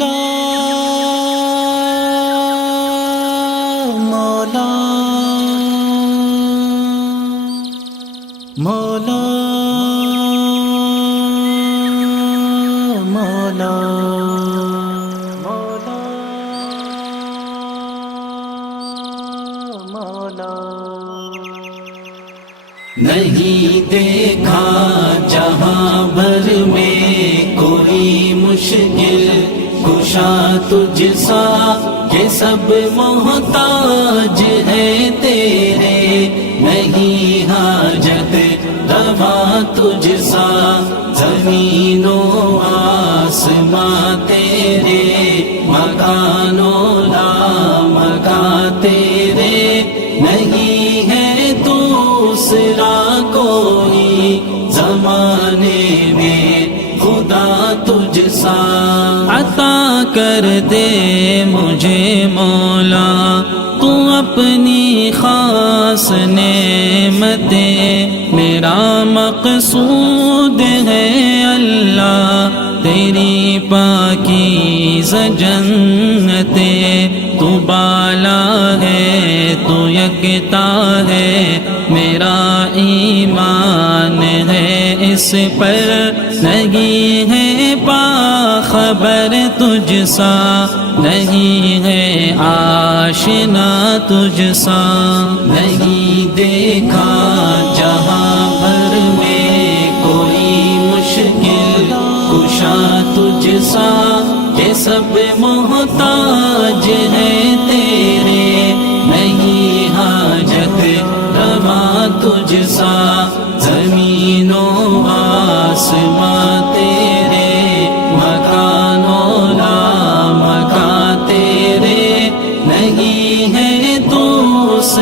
مولا مولا مولا مولا مولا نہیں دیکھا جہاں بھر میں کوئی مشکل کشا تجھ سا، کہ سب محتاج ہے تیرے، نہیں حاجت روا تجھ سا، زمین و آسماں تیرے، مکان و لامکاں تیرے، نہیں ہے دوسرا کوئی زمانے میں خدا تجھ سا۔ عطا کر دے مجھے مولا تو اپنی خاص نعمتیں، میرا مقصود ہے اللہ تیری پاکیزہ جنتیں، تو بالا ہے تو یکتا ہے، میرا ایمان ہے اس پر، نہیں ہے باخبر تجھ سا، نہیں ہے آشنا تجھ سا، نہیں دیکھا جہاں بھر میں کوئی مشکل کشا تجھ سا، کہ سب محتاج ہے تیرے، نہیں حاجت روا تجھ سا، زمین و آسماں تیرے، مکان و لامکاں تیرے، نہیں ہے دوسرا